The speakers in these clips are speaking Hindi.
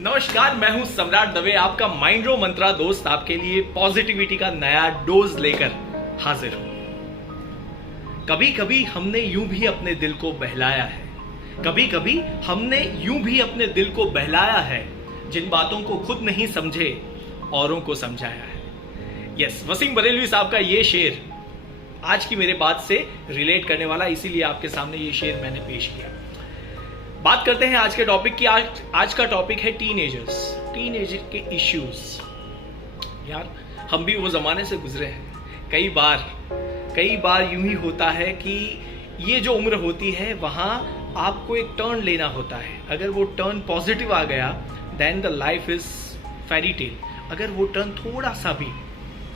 नमस्कार, मैं हूं सम्राट दवे, आपका माइंड्रो मंत्रा दोस्त आपके लिए पॉजिटिविटी का नया डोज लेकर हाजिर हूं। कभी कभी हमने यूं भी अपने दिल को बहलाया है, कभी कभी हमने यूं भी अपने दिल को बहलाया है, जिन बातों को खुद नहीं समझे औरों को समझाया है। यस, वसीम बरेलवी साहब का ये शेर आज की मेरे बात से रिलेट करने वाला, इसीलिए आपके सामने ये शेर मैंने पेश किया। बात करते हैं आज के टॉपिक की। आज का टॉपिक है टीनेजर के इश्यूज। यार, हम भी वो जमाने से गुजरे हैं। कई बार यूं ही होता है कि ये जो उम्र होती है वहां आपको एक टर्न लेना होता है। अगर वो टर्न पॉजिटिव आ गया then the life is fairy tale. अगर वो टर्न थोड़ा सा भी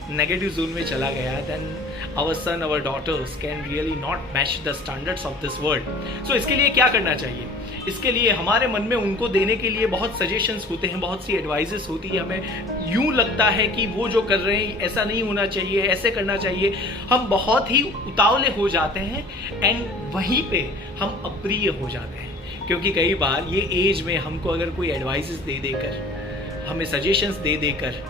नेगेटिव जोन में चला गया then our son, our daughters can really not match the standards of this world. So इसके लिए क्या करना चाहिए? इसके लिए हमारे मन में उनको देने के लिए बहुत सजेशंस होते हैं, बहुत सी एडवाइजेस होती है। हमें यूं लगता है कि वो जो कर रहे हैं ऐसा नहीं होना चाहिए, ऐसे करना चाहिए। हम बहुत ही उतावले हो जाते हैं एंड वहीं पे हम अप्रिय हो जाते हैं, क्योंकि कई बार ये एज में हमको अगर कोई एडवाइजेस दे देकर, हमें सजेशंस दे देकर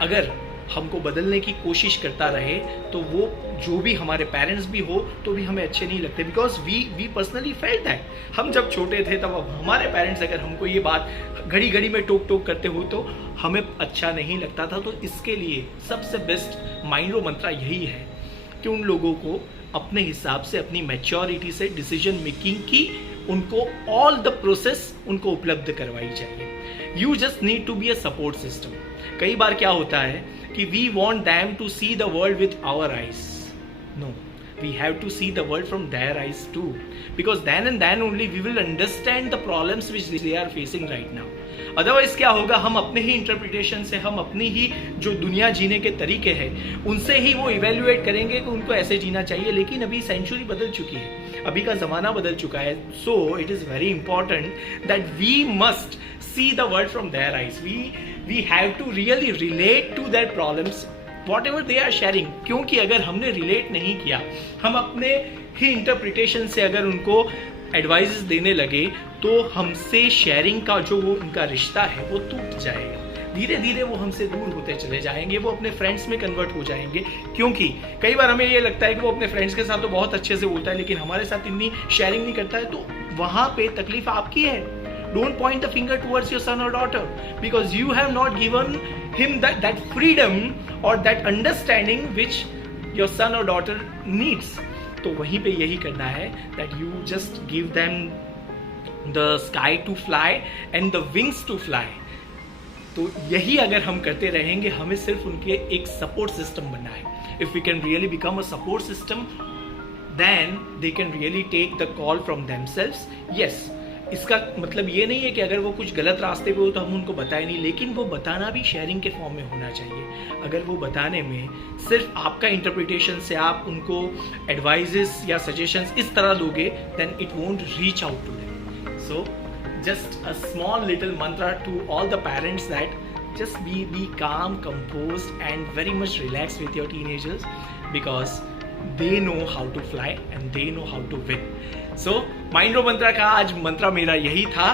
अगर हमको बदलने की कोशिश करता रहे तो वो जो भी हमारे पेरेंट्स भी हो तो भी हमें अच्छे नहीं लगते। Because we personally felt that. हम जब छोटे थे तब हमारे पेरेंट्स अगर हमको ये बात घड़ी घड़ी में टोक टोक करते हो तो हमें अच्छा नहीं लगता था। तो इसके लिए सबसे बेस्ट माइंड्रो मंत्रा यही है कि उन लोगों को अपने हिसाब से, अपनी मैच्योरिटी से डिसीजन मेकिंग की उनको ऑल द प्रोसेस उनको उपलब्ध करवाई चाहिए। You just need to be a support system. कई बार क्या होता है कि we want them to see the world with our eyes. No, we have to see the world from their eyes too, because then and then only we will understand the problems which they are facing right now. Otherwise क्या होगा, हम अपने ही इंटरप्रिटेशन से, हम अपनी ही जो दुनिया जीने के तरीके हैं उनसे ही वो इवेल्युएट करेंगे कि उनको ऐसे जीना चाहिए। लेकिन अभी सेंचुरी बदल चुकी है, अभी का जमाना बदल चुका है। So it is very important that we must see the world from their eyes. We have to really relate to their problems, whatever they are sharing. क्योंकि अगर हमने रिलेट नहीं किया, हम अपने ही इंटरप्रिटेशन से अगर उनको एडवाइजेस देने लगे तो हमसे शेयरिंग का जो वो उनका रिश्ता है वो टूट जाएगा। धीरे धीरे वो हमसे दूर होते चले जाएंगे, वो अपने फ्रेंड्स में कन्वर्ट हो जाएंगे। क्योंकि कई बार हमें ये लगता है कि वो अपने फ्रेंड्स के साथ तो बहुत अच्छे से बोलता है लेकिन हमारे साथ इतनी शेयरिंग नहीं करता है। तो वहां पे तकलीफ आपकी है। Don't point the finger towards your son or daughter, because you have not given him that freedom or that understanding which your son or daughter needs. तो वहीं पे यही करना है that you just give them the sky to fly and the wings to fly. तो यही अगर हम करते रहेंगे, हमें सिर्फ उनके एक सपोर्ट सिस्टम बनना है। If we can really become a support system, then they can really take the call from themselves. Yes, इसका मतलब ये नहीं है कि अगर वो कुछ गलत रास्ते पे हो तो हम उनको बताएं नहीं, लेकिन वो बताना भी शेयरिंग के फॉर्म में होना चाहिए। अगर वो बताने में सिर्फ आपका इंटरप्रिटेशन से आप उनको एडवाइजेस या सजेशंस इस तरह दोगे then it won't reach out to them. So just a small little mantra to all the parents that just be calm, composed and very much relaxed with your teenagers, because they know how to fly and they know how to win. So माइंड्रो मंत्रा का आज मंत्रा मेरा यही था।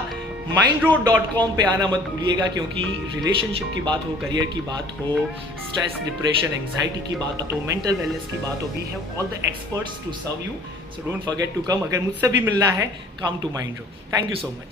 mindro.com पे आना मत भूलिएगा, क्योंकि रिलेशनशिप की बात हो, करियर की बात हो, स्ट्रेस, डिप्रेशन, एंजाइटी की बात हो, मेंटल वेलनेस की बात हो, we have all the experts to serve you. So don't forget to come. अगर मुझसे भी मिलना है, come to Mindro. Thank you so much.